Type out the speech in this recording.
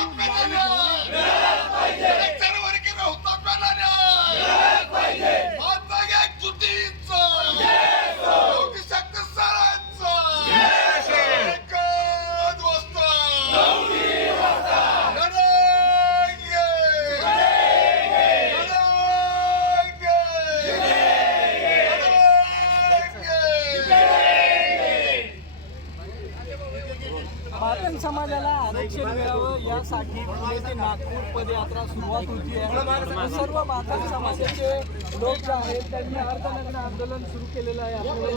¡Ay, मराठवाड्याला आरक्षण मिळावं यासाठी पुणे ते नागपूर पदयात्रा सुरुवात होती आहे. सर्व माता समाजाचे लोक जे आहेत त्यांनी अर्धनग्न आंदोलन सुरू केलेलं आहे.